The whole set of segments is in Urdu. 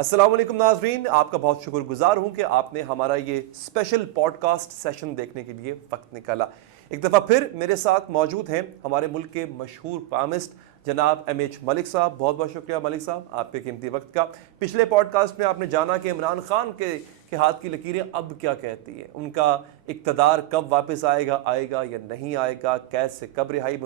السلام علیکم ناظرین، آپ کا بہت شکر گزار ہوں کہ آپ نے ہمارا یہ اسپیشل پوڈ کاسٹ سیشن دیکھنے کے لیے وقت نکالا۔ ایک دفعہ پھر میرے ساتھ موجود ہیں ہمارے ملک کے مشہور پامسٹ جناب ایم ایچ ملک صاحب۔ بہت بہت شکریہ ملک صاحب آپ کے قیمتی وقت کا۔ پچھلے پوڈ کاسٹ میں آپ نے جانا کہ عمران خان کے ہاتھ کی لکیریں اب کیا کہتی ہیں، ان کا اقتدار کب واپس آئے گا یا نہیں آئے گا، قید سے کب رہائی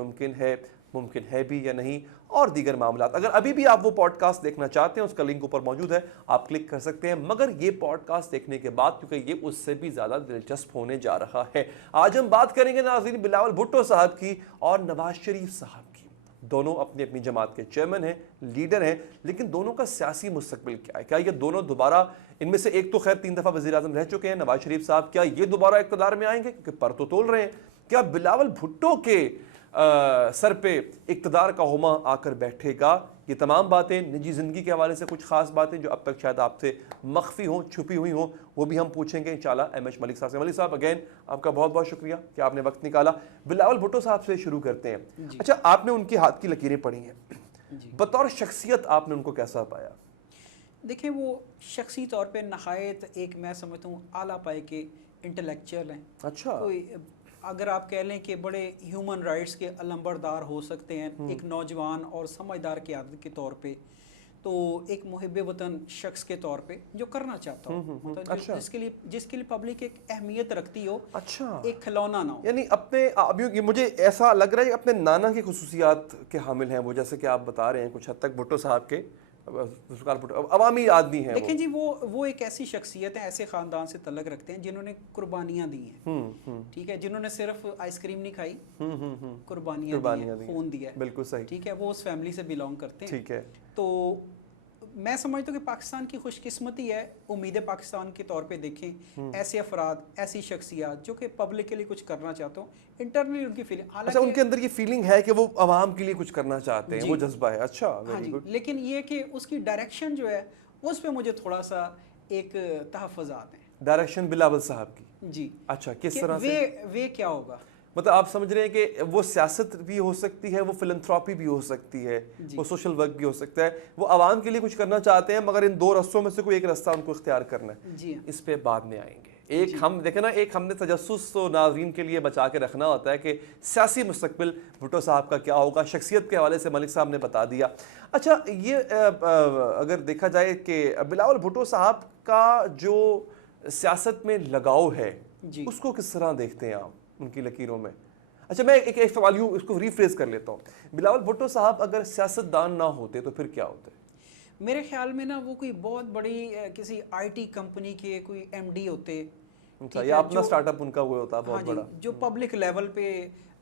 ممکن ہے بھی یا نہیں، اور دیگر معاملات۔ اگر ابھی بھی آپ وہ پوڈ کاسٹ دیکھنا چاہتے ہیں، اس کا لنک اوپر موجود ہے، آپ کلک کر سکتے ہیں۔ مگر یہ پوڈ کاسٹ دیکھنے کے بعد، کیونکہ یہ اس سے بھی زیادہ دلچسپ ہونے جا رہا ہے، آج ہم بات کریں گے ناظرین بلاول بھٹو صاحب کی اور نواز شریف صاحب کی۔ دونوں اپنی اپنی جماعت کے چیئرمین ہیں، لیڈر ہیں، لیکن دونوں کا سیاسی مستقبل کیا ہے؟ کیا یہ دونوں دوبارہ، ان میں سے ایک تو خیر 3 دفعہ وزیر اعظم رہ چکے ہیں نواز شریف صاحب، کیا یہ دوبارہ اقتدار میں آئیں گے؟ کیونکہ پر تو تول رہے ہیں۔ کیا بلاول بھٹو کے سر پہ اقتدار کا ہما آ کر بیٹھے گا؟ یہ تمام باتیں، نجی زندگی کے حوالے سے کچھ خاص باتیں جو اب تک شاید آپ سے مخفی ہوں، چھپی ہوئی ہوں، وہ بھی ہم پوچھیں گے انشاءاللہ ایم ایچ ملک صاحب سے۔ ملک صاحب اگین آپ کا بہت بہت شکریہ کہ آپ نے وقت نکالا۔ بلاول بھٹو صاحب سے شروع کرتے ہیں۔ اچھا، آپ نے ان کے ہاتھ کی لکیریں پڑھی ہیں، بطور شخصیت آپ نے ان کو کیسا پایا؟ دیکھیں، وہ شخصی طور پہ نہایت ایک میں سمجھتا ہوں اعلیٰ پائے کے انٹلیکچوئل ہیں۔ اچھا، کوئی اگر آپ کہہ لیں کہ بڑے ہیومن رائٹس کے علمبردار ہو سکتے ہیں ایک نوجوان اور سمجھدار قیادت کے طور پہ، تو ایک محب وطن شخص کے طور پہ جو کرنا چاہتا ہو، مطلب جس کے لیے پبلک ایک اہمیت رکھتی ہو، ایک کھلونا نہ ہو۔ یعنی اپنے ابھی مجھے ایسا لگ رہا ہے کہ اپنے نانا کی خصوصیات کے حامل ہیں وہ، جیسے کہ آپ بتا رہے ہیں کچھ حد تک بھٹو صاحب کے عوامی آدمی ہیں۔ لیکن جی وہ ایک ایسی شخصیت ہے، ایسے خاندان سے تعلق رکھتے ہیں جنہوں نے قربانیاں دی ہیں، ٹھیک ہے، جنہوں نے صرف آئس کریم نہیں کھائی، قربانیاں دی ہیں، خون دیا ہے، بالکل صحیح، ٹھیک ہے، وہ اس فیملی سے بلانگ کرتے ہیں، ٹھیک ہے۔ تو میں سمجھتا ہوں کہ پاکستان کی خوش قسمتی ہے، امید پاکستان کے طور پہ دیکھیں ایسے افراد، ایسی شخصیات جو کہ پبلک کے لیے کچھ کرنا چاہتے ہوں، انٹرنلی ان کی فیلنگ، اچھا ان کے اندر یہ فیلنگ ہے کہ وہ عوام کے لیے کچھ کرنا چاہتے ہیں، وہ جذبہ ہے۔ اچھا، ویری گڈ۔ لیکن یہ کہ اس کی ڈائریکشن جو ہے اس پہ مجھے تھوڑا سا ایک تحفظات ہیں۔ ڈائریکشن بلاول صاحب کی؟ جی۔ اچھا، کس طرح سے؟ وے کیا ہوگا؟ مطلب آپ سمجھ رہے ہیں کہ وہ سیاست بھی ہو سکتی ہے، وہ فلنتھراپی بھی ہو سکتی ہے، وہ سوشل ورک بھی ہو سکتا ہے، وہ عوام کے لیے کچھ کرنا چاہتے ہیں، مگر ان 2 رستوں میں سے کوئی ایک رستہ ان کو اختیار کرنا ہے۔ جی، اس پہ بعد میں آئیں گے۔ ایک ہم دیکھیں نا، ایک ہم نے تجسس تو ناظرین کے لیے بچا کے رکھنا ہوتا ہے کہ سیاسی مستقبل بھٹو صاحب کا کیا ہوگا۔ شخصیت کے حوالے سے ملک صاحب نے بتا دیا۔ اچھا، یہ اگر دیکھا جائے کہ بلاول بھٹو صاحب کا جو سیاست میں لگاؤ ہے، اس کو کس طرح دیکھتے ہیں آپ ان کی لکیروں میں؟ اچھا، میں ایک سوال یوں اس کو ریفریز کر لیتا ہوں۔ بلاول بھٹو صاحب اگر سیاست دان نہ ہوتے تو پھر کیا ہوتے؟ میرے خیال میں نا وہ کوئی بہت بڑی کسی آئی ٹی کمپنی کے کوئی ایم ڈی ہوتے، یا اپنا سٹارٹ اپ ان کا وہ ہوتا بہت بڑا، جو پبلک لیول پہ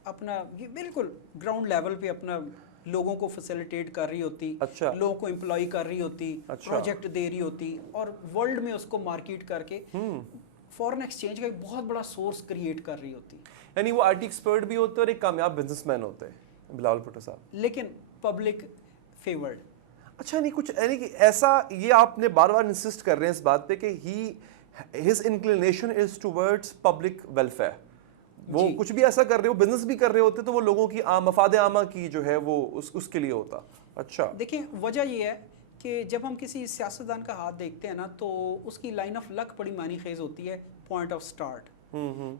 اپنا بالکل گراؤنڈ لیول پہ اپنا لوگوں کو فیسیلیٹیٹ کر رہی ہوتی، لوگوں کو امپلائی کر رہی ہوتی، پروجیکٹ دے رہی ہوتی، اور ورلڈ میں اس کو مارکیٹ کر کے فورن ایکسچینج کا ایک بہت بڑا سورس کریٹ کر رہی ہوتی۔ یعنی وہ آئی ٹی ایکسپرٹ بھی ہوتے اور ایک کامیاب بزنس مین ہوتے ہیں بلاول بھٹو صاحب، لیکن پبلک فیورڈ۔ اچھا، نہیں کچھ یعنی کہ ایسا، یہ آپ نے بار بار انسسٹ کر رہے ہیں اس بات پہ کہ his inclination is towards public welfare، وہ کچھ بھی ایسا کر رہے ہو، بزنس بھی کر رہے ہوتے تو وہ لوگوں کی مفاد عامہ کی جو ہے وہ اس کے لیے ہوتا۔ اچھا، دیکھیں وجہ یہ ہے کہ جب ہم کسی سیاستدان کا ہاتھ دیکھتے ہیں نا، تو اس کی لائن آف لک بڑی معنی خیز ہوتی ہے، پوائنٹ آف سٹارٹ،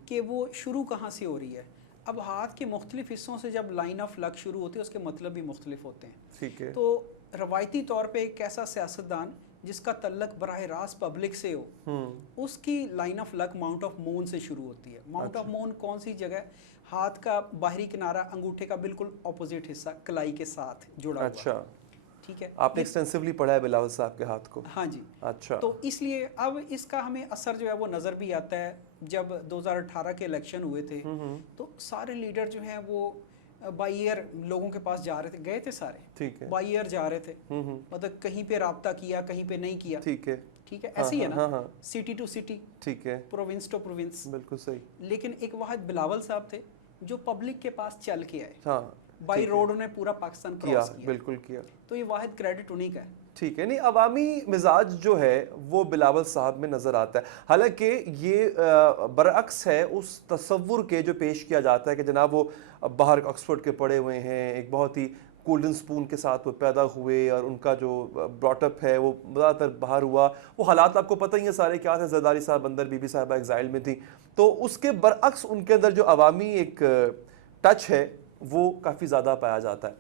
کہ وہ شروع کہاں سے ہو رہی ہے۔ اب ہاتھ کے مختلف حصوں سے جب لائن آف لک شروع ہوتی ہے، اس کے مطلب بھی مختلف ہوتے ہیں، ٹھیک ہے۔ تو روایتی طور پہ ایک ایسا سیاستدان جس کا تعلق براہ راست پبلک سے ہو، اس کی line of luck mount of moon سے شروع ہوتی ہے۔ ماؤنٹ آف مون کون سی جگہ؟ ہاتھ کا باہری کنارہ انگوٹھے کا بالکل اپوزٹ حصہ کلائی کے ساتھ جڑا ہوا۔ اچھا، ٹھیک ہے، آپ نے ایکسٹینسولی پڑھا ہے بلاول صاحب کے ہاتھ کو؟ ہاں جی۔ اچھا، تو اس لیے اب اس کا ہمیں اثر جو ہے وہ نظر بھی آتا ہے۔ جب 2018 کے الیکشن ہوئے تھے تو سارے لیڈر جو ہیں وہ بائی ایئر لوگوں کے پاس جا رہے تھے، گئے تھے سارے، ٹھیک ہے، بائی ایئر جا رہے تھے، مطلب کہیں پہ رابطہ کیا، کہیں پہ نہیں کیا، ٹھیک ہے، ٹھیک ہے، ایسے ہی ہے نا، سٹی ٹو سٹی، ٹھیک ہے، پروونس ٹو پروونس، بالکل صحیح۔ لیکن ایک واحد بلاول صاحب تھے جو پبلک کے پاس چل کے آئے، بائی روڈ انہیں پورا پاکستان کراس کیا، بالکل کیا، تو یہ واحد کریڈٹ انہیں کا ہے۔ ٹھیک ہے، نہیں عوامی مزاج جو ہے وہ بلاول صاحب میں نظر آتا ہے، حالانکہ یہ برعکس ہے اس تصور کے جو پیش کیا جاتا ہے کہ جناب وہ باہر آکسفورڈ کے پڑھے ہوئے ہیں، ایک بہت ہی گولڈن سپون کے ساتھ وہ پیدا ہوئے اور ان کا جو براٹ اپ ہے وہ زیادہ تر باہر ہوا. وہ حالات آپ کو پتہ ہی ہیں سارے کیا تھے. زرداری صاحب اندر، بی بی صاحبہ ایگزائل میں تھی. تو اس کے برعکس ان کے اندر جو عوامی ایک ٹچ ہے وہ کافی زیادہ پایا جاتا ہے.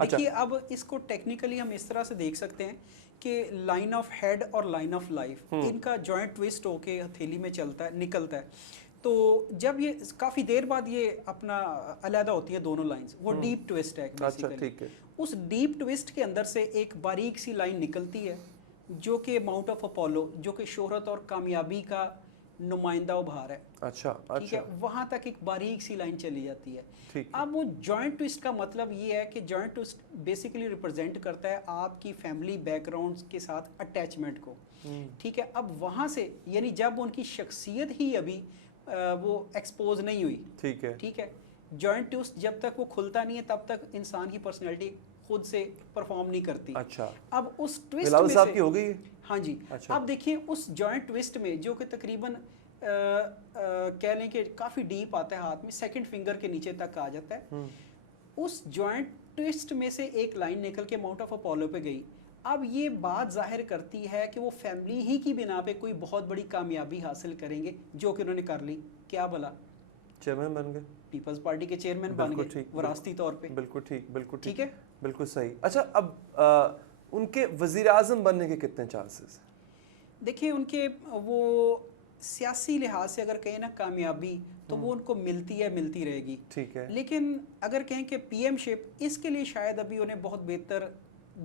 دیکھیے اب اس کو ٹیکنیکلی ہم اس طرح سے دیکھ سکتے ہیں کہ لائن آف ہیڈ اور لائن آف لائف ان کا جوائنٹ ٹوسٹ ہو کے ہتھیلی میں چلتا ہے، نکلتا ہے. تو جب یہ کافی دیر بعد یہ اپنا علیحدہ ہوتی ہے دونوں لائنز، وہ ڈیپ ٹوسٹ ہے بیسیکلی. اس ڈیپ ٹوسٹ کے اندر سے ایک باریک سی لائن نکلتی ہے جو کہ ماؤنٹ آف اپولو، جو کہ شہرت اور کامیابی کا نمائندہ ابھار ہے. اچھا ٹھیک ہے، وہاں تک ایک باریک سی لائن چلی جاتی ہے. اب وہ جوائنٹ ٹوسٹ کا مطلب یہ ہے کہ جوائنٹ ٹوسٹ بیسیکلی ریپرزینٹ کرتا ہے آپ کی فیملی بیک گراؤنڈ کے ساتھ اٹیچمنٹ کو. ٹھیک ہے، اب وہاں سے یعنی جب ان کی شخصیت ہی ابھی وہ ایکسپوز نہیں ہوئی. ٹھیک ہے، جوائنٹ ٹوسٹ جب تک وہ کھلتا نہیں ہے تب تک انسان کی پرسنالٹی خود سے پرفارم نہیں کرتی. اچھا، اب اس ٹوسٹ میں صاحب کی ہو گئی. ہاں جی، اب دیکھیے اس جوائنٹ ٹوسٹ میں جو کہ تقریباً کہہ لیں کہ کافی ڈیپ آتا ہے ہاتھ میں، سیکنڈ فنگر کے نیچے تک آ جاتا ہے. اس جوائنٹ ٹوسٹ میں سے ایک لائن نکل کے ماؤنٹ آف اپولو پہ گئی. اب یہ بات ظاہر کرتی ہے کہ وہ فیملی ہی کی بنا پہ کوئی بہت بڑی کامیابی حاصل کریں گے، جو کہ انہوں نے کر لی. کیا بلا؟ چیئرمین بن گئے، پیپلز پارٹی کے چیئرمین بن گئے وراثتی طور پہ. بالکل ٹھیک، بالکل ٹھیک ہے، بالکل صحیح. اچھا، اب ان کے وزیر اعظم بننے کے کتنے چانسز؟ دیکھیں ان کے وہ سیاسی لحاظ سے اگر کہیں نا کامیابی تو وہ ان کو ملتی ہے، ملتی رہے گی. ٹھیک ہے، لیکن اگر کہیں کہ پی ایم شپ، اس کے لیے شاید ابھی انہیں بہت بہتر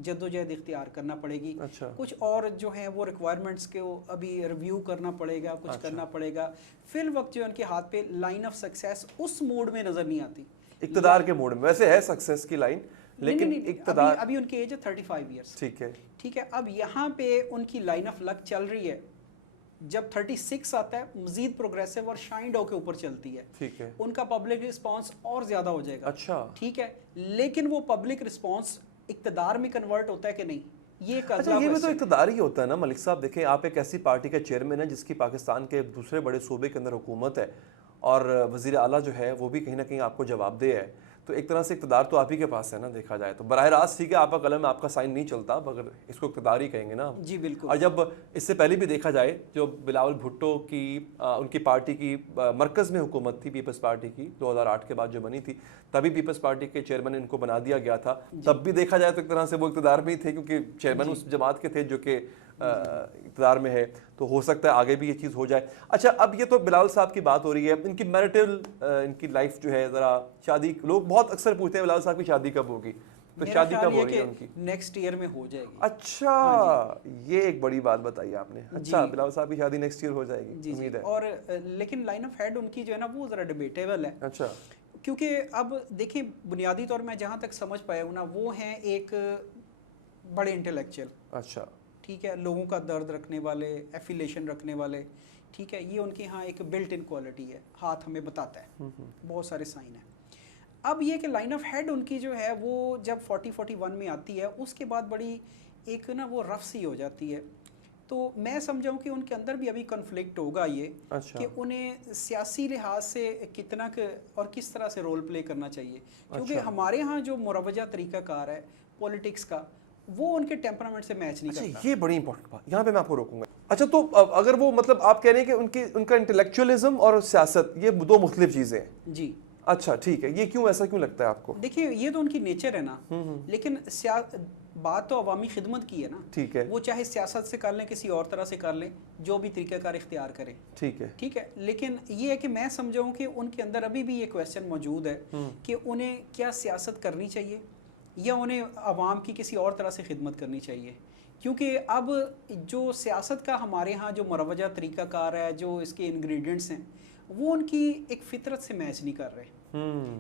جدوجہد اختیار کرنا پڑے گی. کچھ اور جو ہیں وہ ریکوائرمنٹس کے ابھی ریویو کرنا پڑے گا، کچھ کرنا پڑے گا. فی الوقت جو ان کے ہاتھ پہ لائن آف سکسیس اس موڈ میں نظر نہیں آتی، اقتدار کے موڈ میں. ویسے ہے سکسیس کی لائن، لیکن اقتدار ابھی ان کی ایج ہے 35 ایئرس. ٹھیک ہے، ٹھیک ہے، اب یہاں پہ ان کی لائن آف لک چل رہی ہے. جب 36 آتا ہے مزید پروگریسو اور شائنڈ ہو کے اوپر چلتی ہے. ٹھیک ہے، ان کا پبلک رسپانس اور زیادہ ہو جائے گا. اچھا، ٹھیک ہے، لیکن وہ پبلک رسپانس اقتدار میں کنورٹ ہوتا ہے کہ نہیں، یہ اچھا یہ بھی تو اقتدار ہی ہوتا ہے نا ملک صاحب. دیکھیں آپ ایک ایسی پارٹی کا چیئرمین ہے جس کی پاکستان کے دوسرے بڑے صوبے کے اندر حکومت ہے اور وزیر اعلیٰ جو ہے وہ بھی کہیں نہ کہیں آپ کو جواب دہ ہے. تو ایک طرح سے اقتدار تو آپ ہی کے پاس ہے نا دیکھا جائے تو. براہ راست ٹھیک ہے آپ کا قلم میں آپ کا سائن نہیں چلتا مگر اس کو اقتدار ہی کہیں گے نا. جی بالکل. اور جب اس سے پہلے بھی دیکھا جائے جو بلاول بھٹو کی ان کی پارٹی کی مرکز میں حکومت تھی پیپلز پارٹی کی 2008 کے بعد جو بنی تھی، تبھی پیپلز پارٹی کے چیئرمین ان کو بنا دیا گیا تھا. تب بھی دیکھا جائے تو ایک طرح سے وہ اقتدار میں ہی تھے کیونکہ چیئرمین اس جماعت کے تھے جو کہ اقتدار میں ہے. تو ہو سکتا ہے آگے بھی یہ چیز ہو جائے. اچھا اب یہ تو بلاول صاحب کی بات ہو رہی ہے. ان کی میرٹل ان کی لائف جو ہے ذرا شادی، لوگ بہت اکثر پوچھتے ہیں بلاول صاحب کی شادی کب ہوگی، تو شادی کب ہو رہی ہے ان کی؟ نیکسٹ ایئر میں ہو جائے گی. اچھا یہ ایک بڑی بات بتائی آپ نے. اچھا بلاول صاحب کی شادی نیکسٹ ایئر ہو جائے گی، امید ہے. اور لیکن لائن آف ہیڈ ان کی جو ہے نا وہ ذرا ڈیبیٹیبل ہے. اچھا، کیونکہ اب دیکھیں بنیادی طور میں جہاں تک سمجھ پایا ہوں نا وہ ہیں ایک بڑے انٹلیکچوئل. اچھا ٹھیک ہے، لوگوں کا درد رکھنے والے، ایفیلیشن رکھنے والے. ٹھیک ہے، یہ ان کے ہاں ایک بلٹ ان کوالٹی ہے، ہاتھ ہمیں بتاتا ہے، بہت سارے سائن ہیں. اب یہ کہ لائن آف ہیڈ ان کی جو ہے وہ جب 40-41 میں آتی ہے اس کے بعد بڑی ایک نا وہ رف سی ہو جاتی ہے. تو میں سمجھاؤں کہ ان کے اندر بھی ابھی کنفلکٹ ہوگا یہ کہ انہیں سیاسی لحاظ سے کتنا اور کس طرح سے رول پلے کرنا چاہیے. کیونکہ ہمارے ہاں جو مروجہ طریقہ کار ہے پولیٹکس کا وہ ان کے ٹیمپرامنٹ سے میچ نہیں کرتا. یہ بڑی امپورٹنٹ بات، یہاں پہ میں آپ کو روکوں گا. اچھا تو اگر وہ مطلب آپ کہہ رہے ہیں کہ ان کا انٹلیکچوئلزم اور سیاست یہ دو مختلف چیزیں ہیں. جی اچھا ٹھیک ہے، یہ کیوں ایسا کیوں لگتا ہے آپ کو؟ دیکھیے یہ تو ان کی نیچر ہے نا، لیکن بات تو عوامی خدمت کی ہے نا. ٹھیک ہے، وہ چاہے سیاست سے کر لیں کسی اور طرح سے کر لیں، جو بھی طریقہ کار اختیار کریں. ٹھیک ہے، ٹھیک ہے، لیکن یہ ہے کہ میں سمجھاؤں کہ ان کے اندر ابھی بھی یہ کویسچن موجود ہے کہ انہیں کیا سیاست کرنی چاہیے یا انہیں عوام کی کسی اور طرح سے خدمت کرنی چاہیے. کیونکہ اب جو سیاست کا ہمارے ہاں جو مروجہ طریقہ کار ہے، جو اس کے انگریڈینٹس ہیں، وہ ان کی ایک فطرت سے میچ نہیں کر رہے.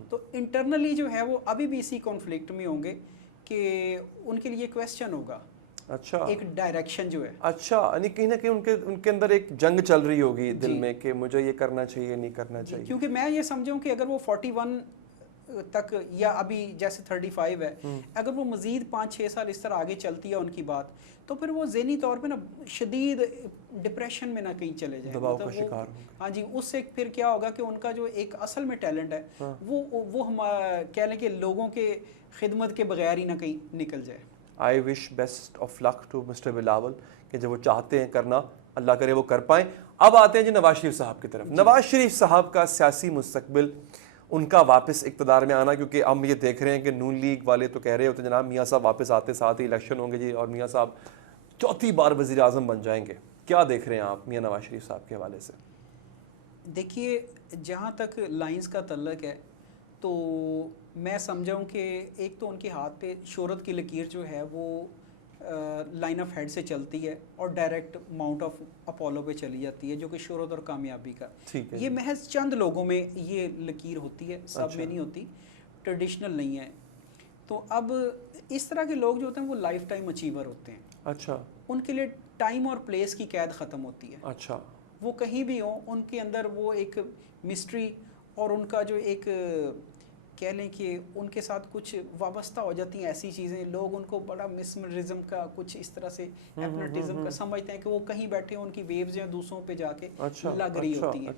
تو انٹرنلی جو ہے وہ ابھی بھی اسی کانفلکٹ میں ہوں گے کہ ان کے لیے کویسچن ہوگا. اچھا، ایک ڈائریکشن جو ہے. اچھا یعنی کہیں نہ کہیں ان کے اندر ایک جنگ چل رہی ہوگی دل میں کہ مجھے یہ کرنا چاہیے نہیں کرنا چاہیے. کیونکہ میں یہ سمجھوں کہ اگر وہ 41 تک یا ابھی جیسے 35 ہے، اگر وہ مزید 5-6 سال اس طرح آگے چلتی ہے ان کی بات، تو پھر وہ ذہنی طور پہ نا شدید ڈپریشن میں نہ کہیں چلے جائیں، دباؤ کا شکار ہوں گے۔ ہاں جی، اس سے پھر کیا ہوگا کہ ان کا جو ایک اصل میں ٹیلنٹ ہے وہ ہم کہہ لیں کہ لوگوں کے خدمت کے بغیر ہی نہ کہیں نکل جائے۔ I wish best of luck to mister Bilawal کہ جو وہ چاہتے ہیں کرنا اللہ کرے وہ کر پائیں۔ اب آتے ہیں جی نواز شریف صاحب کی طرف۔ نواز شریف صاحب کا سیاسی مستقبل، ان کا واپس اقتدار میں آنا، کیونکہ ہم یہ دیکھ رہے ہیں کہ نون لیگ والے تو کہہ رہے ہوتے ہیں جناب میاں صاحب واپس آتے ساتھ ہی الیکشن ہوں گے جی اور میاں صاحب چوتھی بار وزیر اعظم بن جائیں گے۔ کیا دیکھ رہے ہیں آپ میاں نواز شریف صاحب کے حوالے سے؟ دیکھیے، جہاں تک لائنز کا تعلق ہے تو میں سمجھاؤں کہ ایک تو ان کے ہاتھ پہ شہرت کی لکیر جو ہے وہ لائن آف ہیڈ سے چلتی ہے اور ڈائریکٹ ماؤنٹ آف اپولو پہ چلی جاتی ہے، جو کہ شہرت اور کامیابی کا، یہ محض چند لوگوں میں یہ لکیر ہوتی ہے، سب میں نہیں ہوتی، ٹریڈیشنل نہیں ہے۔ تو اب اس طرح کے لوگ جو ہوتے ہیں وہ لائف ٹائم اچیور ہوتے ہیں۔ اچھا، ان کے لیے ٹائم اور پلیس کی قید ختم ہوتی ہے۔ اچھا، وہ کہیں بھی ہوں، ان کے اندر وہ ایک مسٹری اور ان کا جو ایک کہہ لیں کہ ان کے ساتھ کچھ وابستہ ہو جاتی ہیں ایسی چیزیں، لوگ ان کو بڑا مسمرزم کا کچھ اس طرح سے ایپنٹزم کا سمجھتے ہیں کہ وہ کہیں بیٹھے ان کی ویوز ہیں دوسروں پہ جا کے لگ رہی ہوتی ہیں،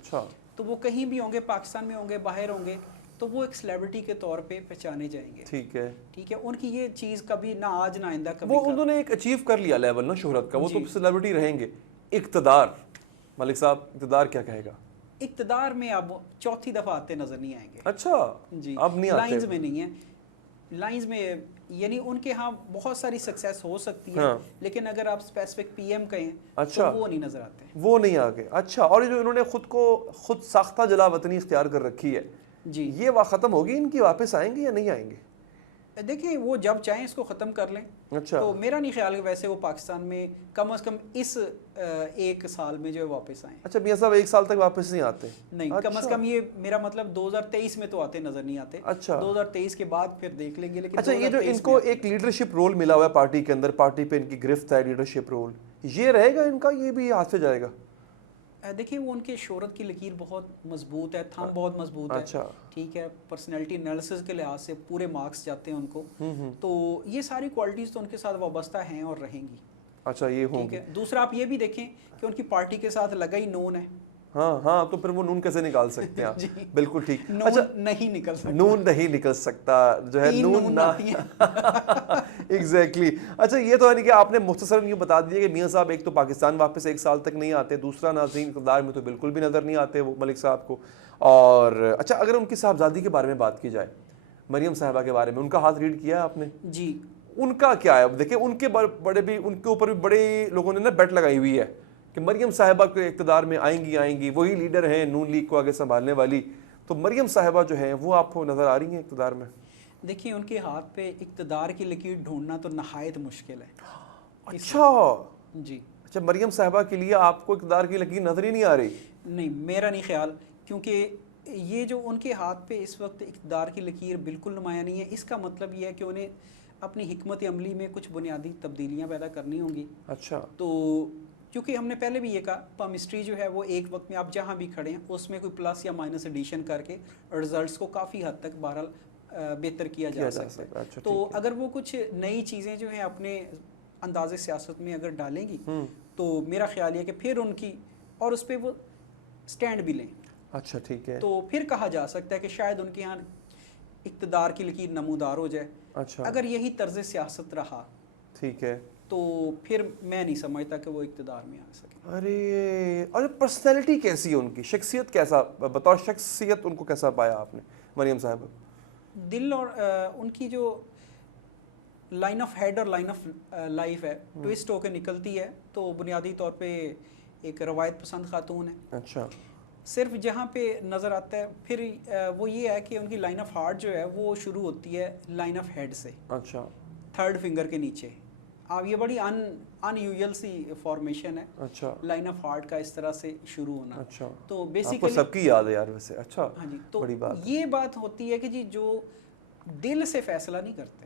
تو وہ کہیں بھی ہوں گے، پاکستان میں ہوں گے، باہر ہوں گے، تو وہ ایک سیلیبریٹی کے طور پہ پہچانے جائیں گے۔ ٹھیک ہے، ان کی یہ چیز کبھی نہ آج نہ آئندہ کبھی وہ انہوں نے ایک اچیو کر لیا لیول نا شہرت کا، وہ تو سیلیبریٹی رہیں گے۔ اقتدار، ملک صاحب اقتدار کیا کہے گا؟ اقتدار میں اب چوتھی دفعہ آتے نظر نہیں آئیں گے۔ اچھا جی، اب نہیں آتے، لائنز میں نہیں ہیں، لائنز میں یعنی ان کے ہاں بہت ساری سکسیس ہو سکتی ہے، لیکن اگر آپ اسپیسیفک پی ایم کہیں تو وہ نہیں نظر آتے، وہ نہیں آگے۔ اچھا، اور جو انہوں نے خود ساختہ جلا وطنی اختیار کر رکھی ہے جی، یہ ختم ہوگی ان کی، واپس آئیں گے یا نہیں آئیں گے؟ دیکھیں وہ جب چاہیں اس کو ختم کر لیں۔ اچھا، تو میرا نہیں خیال کہ ویسے وہ پاکستان میں کم از کم اس ایک سال میں جو ہے واپس آئیں۔ اچھا، میاں صاحب ایک سال تک واپس نہیں آتے؟ نہیں، کم از کم یہ میرا مطلب 2023 میں تو آتے نظر نہیں آتے۔ اچھا، 2023 کے بعد پھر دیکھ لیں گے، لیکن اچھا یہ جو ان کو ایک لیڈرشپ رول ملا ہوا ہے پارٹی کے اندر، پارٹی پہ ان کی گرفت ہے لیڈرشپ رول، یہ رہے گا ان کا، یہ بھی ہاتھ سے جائے گا؟ دیکھیں وہ ان کے شہرت کی لکیر بہت مضبوط ہے، تھم بہت مضبوط ہے، ٹھیک ہے، پرسنالٹی انالیسس کے لحاظ سے پورے مارکس جاتے ہیں ان کو، تو یہ ساری کوالٹیز تو ان کے ساتھ وابستہ ہیں اور رہیں گی۔ اچھا، یہ ہوں گے۔ دوسرا آپ یہ بھی دیکھیں کہ ان کی پارٹی کے ساتھ لگا ہی نون ہے۔ ہاں، تو پھر وہ نون کیسے نکال سکتے ہیں؟ بالکل ٹھیک، نون نہیں نکل سکتا، نون نہیں نکل سکتا جو ہے، نون نہ ایگزیکٹلی۔ اچھا یہ تو ہے کہ آپ نے مختصراً یہ بتا دیا کہ میاں صاحب ایک تو پاکستان واپس ایک سال تک نہیں آتے، دوسرا ناظرین اقتدار میں تو بالکل بھی نظر نہیں آتے وہ ملک صاحب کو، اور اچھا اگر ان کی صاحبزادی کے بارے میں بات کی جائے، مریم صاحبہ کے بارے میں، ان کا ہاتھ ریڈ کیا ہے آپ نے؟ جی، ان کا کیا ہے؟ دیکھیں ان کے اوپر بھی بڑے لوگوں نے نا بیٹ لگائی ہوئی ہے کہ مریم صاحبہ کے اقتدار میں آئیں گی، وہی لیڈر ہیں نون لیگ کو آگے سنبھالنے والی، تو مریم صاحبہ جو ہیں وہ آپ کو نظر آ رہی ہیں اقتدار میں؟ دیکھیں ان کے ہاتھ پہ اقتدار کی لکیر ڈھونڈنا تو نہایت مشکل ہے۔ اچھا جی، اچھا، مریم صاحبہ کے لیے آپ کو اقتدار کی لکیر نظر ہی نہیں آ رہی؟ نہیں، میرا نہیں خیال، کیونکہ یہ جو ان کے ہاتھ پہ اس وقت اقتدار کی لکیر بالکل نمایاں نہیں ہے، اس کا مطلب یہ ہے کہ انہیں اپنی حکمت عملی میں کچھ بنیادی تبدیلیاں پیدا کرنی ہوں گی۔ اچھا، تو کیونکہ ہم نے پہلے بھی یہ کہا پامسٹری جو ہے وہ ایک وقت میں آپ جہاں بھی کھڑے ہیں اس میں کوئی پلس یا مائنس ایڈیشن کر کے رزلٹس کو کافی حد تک بہرحال بہتر کیا جا سکتا ہے۔ اچھا، تو اگر وہ کچھ نئی چیزیں جو ہیں اپنے انداز سیاست میں اگر ڈالیں گی تو میرا خیال یہ کہ پھر ان کی اور اس پہ وہ سٹینڈ بھی لیں۔ اچھا، ٹھیک ہے، تو پھر کہا جا سکتا ہے کہ شاید ان کے یہاں اقتدار کی لکیر نمودار ہو جائے۔ اچھا، اگر یہی طرز سیاست رہا ٹھیک ہے، تو پھر میں نہیں سمجھتا کہ وہ اقتدار میں آ سکے۔ ارے پرسنالٹی کیسی ہے ان کی، شخصیت کیسا، بطور شخصیت ان کو کیسا پایا آپ نے مریم صاحب؟ دل اور ان کی جو لائن آف ہیڈ اور لائن آف لائف ہے ٹوسٹ ہو کے نکلتی ہے، تو بنیادی طور پہ ایک روایت پسند خاتون ہے۔ اچھا، صرف جہاں پہ نظر آتا ہے پھر وہ یہ ہے کہ ان کی لائن آف ہارٹ جو ہے وہ شروع ہوتی ہے لائن آف ہیڈ سے، اچھا، تھرڈ فنگر کے نیچے۔ اب یہ بڑی ان یوزل سی فارمیشن ہے، اچھا، لائن آف ہارٹ کا اس طرح سے شروع ہونا۔ اچھا، تو آپ کو بیسیکلی سب کی یاد ہے یار ویسے، اچھا، ہاں جی، تو بڑی بات، یہ بات ہوتی ہے کہ جی جو دل سے فیصلہ نہیں کرتے،